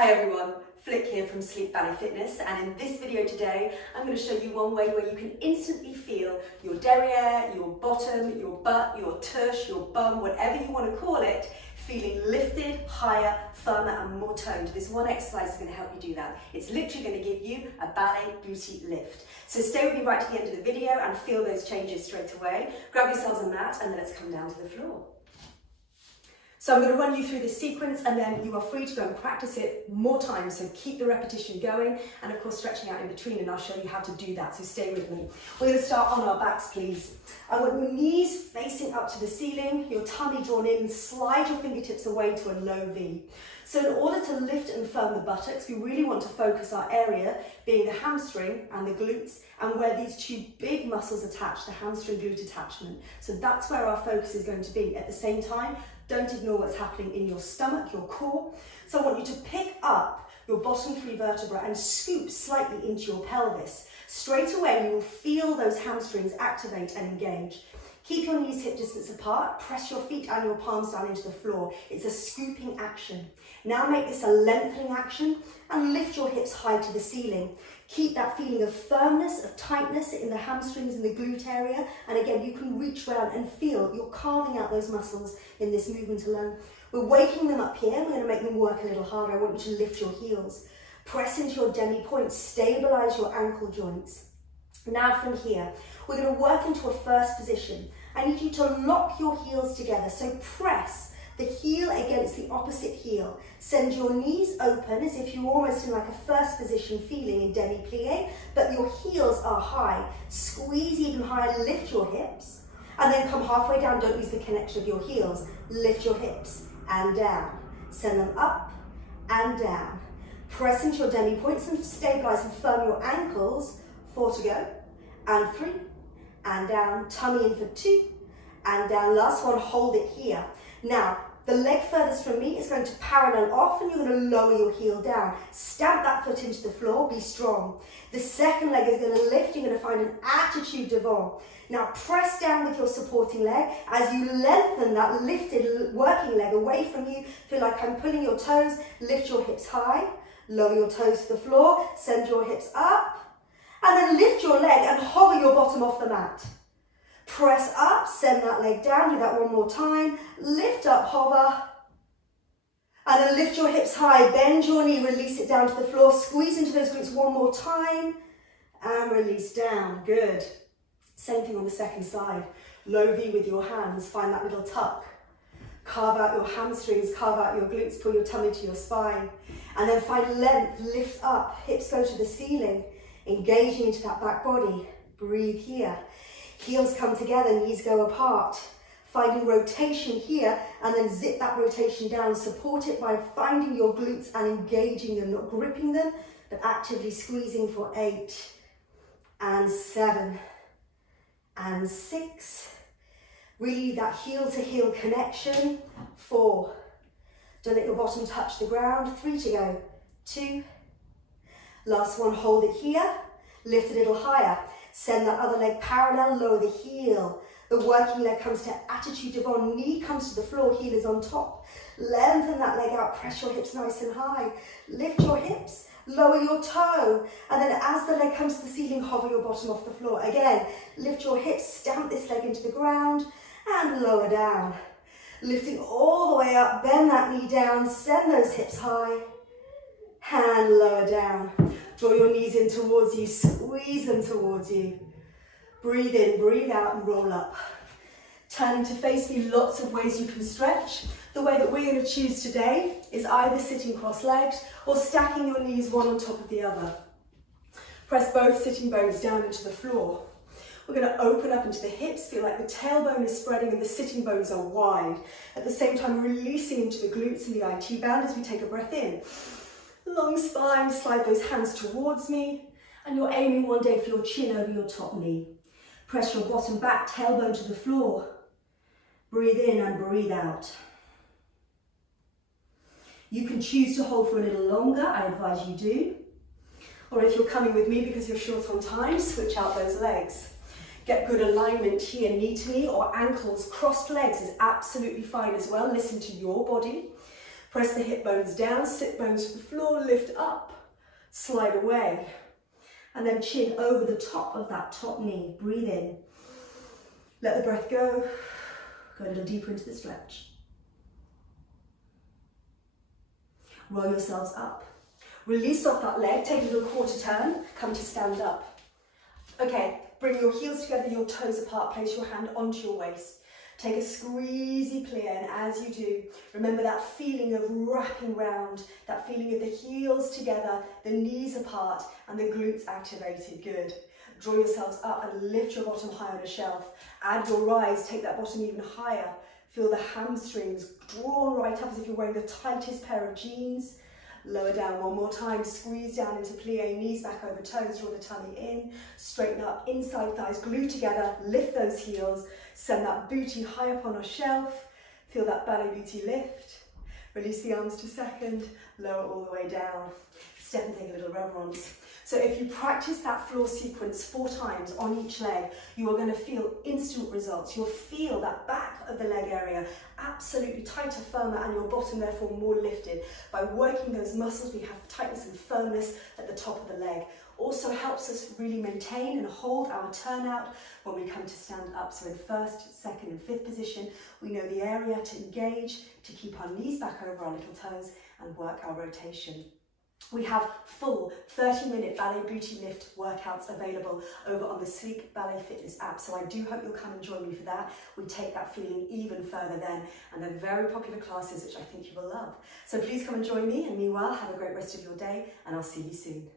Hi everyone, Flick here from Sleep Ballet Fitness, and in this video today I'm going to show you one way where you can instantly feel your derriere, your bottom, your butt, your tush, your bum, whatever you want to call it, feeling lifted, higher, firmer and more toned. This one exercise is going to help you do that. It's literally going to give you a ballet booty lift. So stay with me right to the end of the video and feel those changes straight away. Grab yourselves a mat and then let's come down to the floor. So I'm going to run you through this sequence and then you are free to go and practice it more times. So keep the repetition going and of course stretching out in between, and I'll show you how to do that. So stay with me. We're going to start on our backs, please. I want your knees facing up to the ceiling, your tummy drawn in, slide your fingertips away to a low V. So in order to lift and firm the buttocks, we really want to focus our area being the hamstring and the glutes, and where these two big muscles attach, the hamstring glute attachment. So that's where our focus is going to be. At the same time, don't ignore what's happening in your stomach, your core. So I want you to pick up your bottom three vertebrae and scoop slightly into your pelvis. Straight away, you will feel those hamstrings activate and engage. Keep your knees hip distance apart, press your feet and your palms down into the floor. It's a scooping action. Now make this a lengthening action and lift your hips high to the ceiling. Keep that feeling of firmness, of tightness in the hamstrings and the glute area. And again, you can reach around and feel you're carving out those muscles in this movement alone. We're waking them up here. We're going to make them work a little harder. I want you to lift your heels. Press into your demi-point, stabilize your ankle joints. Now from here, we're going to work into a first position. I need you to lock your heels together. So press the heel against the opposite heel. Send your knees open as if you're almost in like a first position feeling in demi-plie, but your heels are high. Squeeze even higher, lift your hips, and then come halfway down. Don't lose the connection of your heels. Lift your hips and down. Send them up and down. Press into your demi-points and stabilize and firm your ankles. 4 to go, and 3, and down. Tummy in for 2, and down. Last one, hold it here. Now, the leg furthest from me is going to parallel off and you're going to lower your heel down. Stamp that foot into the floor, be strong. The second leg is going to lift, you're going to find an attitude devant. Now press down with your supporting leg as you lengthen that lifted working leg away from you. Feel like I'm pulling your toes, lift your hips high, lower your toes to the floor, send your hips up, and then lift your leg and hover your bottom off the mat. Press up, send that leg down, do that one more time. Lift up, hover. And then lift your hips high, bend your knee, release it down to the floor. Squeeze into those glutes one more time. And release down, good. Same thing on the second side. Low V with your hands, find that little tuck. Carve out your hamstrings, carve out your glutes, pull your tummy to your spine. And then find length, lift up, hips go to the ceiling. Engaging into that back body. Breathe here. Heels come together, knees go apart. Finding rotation here and then zip that rotation down. Support it by finding your glutes and engaging them, not gripping them, but actively squeezing for 8 and 7 and 6. Really that heel to heel connection. 4. Don't let your bottom touch the ground. 3 to go. 2. Last one, hold it here. Lift a little higher. Send that other leg parallel, lower the heel. The working leg comes to attitude devant, knee comes to the floor, heel is on top. Lengthen that leg out, press your hips nice and high. Lift your hips, lower your toe. And then as the leg comes to the ceiling, hover your bottom off the floor. Again, lift your hips, stamp this leg into the ground and lower down. Lifting all the way up, bend that knee down, send those hips high and lower down. Draw your knees in towards you, squeeze them towards you. Breathe in, breathe out and roll up. Turning to face me, lots of ways you can stretch. The way that we're going to choose today is either sitting cross-legged or stacking your knees one on top of the other. Press both sitting bones down into the floor. We're going to open up into the hips, feel like the tailbone is spreading and the sitting bones are wide. At the same time, releasing into the glutes and the IT band as we take a breath in. Long spine, slide those hands towards me, and you're aiming one day for your chin over your top knee. Press your bottom back, tailbone to the floor. Breathe in and breathe out. You can choose to hold for a little longer, I advise you do. Or if you're coming with me because you're short on time, switch out those legs. Get good alignment here, knee to knee or ankles, crossed legs is absolutely fine as well. Listen to your body. Press the hip bones down, sit bones to the floor, lift up, slide away. And then chin over the top of that top knee. Breathe in. Let the breath go. Go a little deeper into the stretch. Roll yourselves up. Release off that leg, take a little quarter turn, come to stand up. Okay, bring your heels together, your toes apart, place your hand onto your waist. Take a squeezy plie, and as you do, remember that feeling of wrapping round, that feeling of the heels together, the knees apart, and the glutes activated. Good. Draw yourselves up and lift your bottom high on a shelf. Add your rise, take that bottom even higher. Feel the hamstrings drawn right up as if you're wearing the tightest pair of jeans. Lower down one more time, squeeze down into plie, knees back over toes, draw the tummy in, straighten up, inside thighs, glue together, lift those heels, send that booty high up on a shelf, feel that belly booty lift, release the arms to second, lower all the way down, step and take a little reverence. So if you practice that floor sequence 4 times on each leg, you are going to feel instant results. You'll feel that back of the leg area absolutely tighter, firmer, and your bottom therefore more lifted. By working those muscles, we have tightness and firmness at the top of the leg. Also helps us really maintain and hold our turnout when we come to stand up. So in first, second, and fifth position, we know the area to engage, to keep our knees back over our little toes and work our rotation. We have full 30-minute ballet booty lift workouts available over on the Sleek Ballet Fitness app. So I do hope you'll come and join me for that. We take that feeling even further then, and they're very popular classes which I think you will love. So please come and join me, and meanwhile, have a great rest of your day, and I'll see you soon.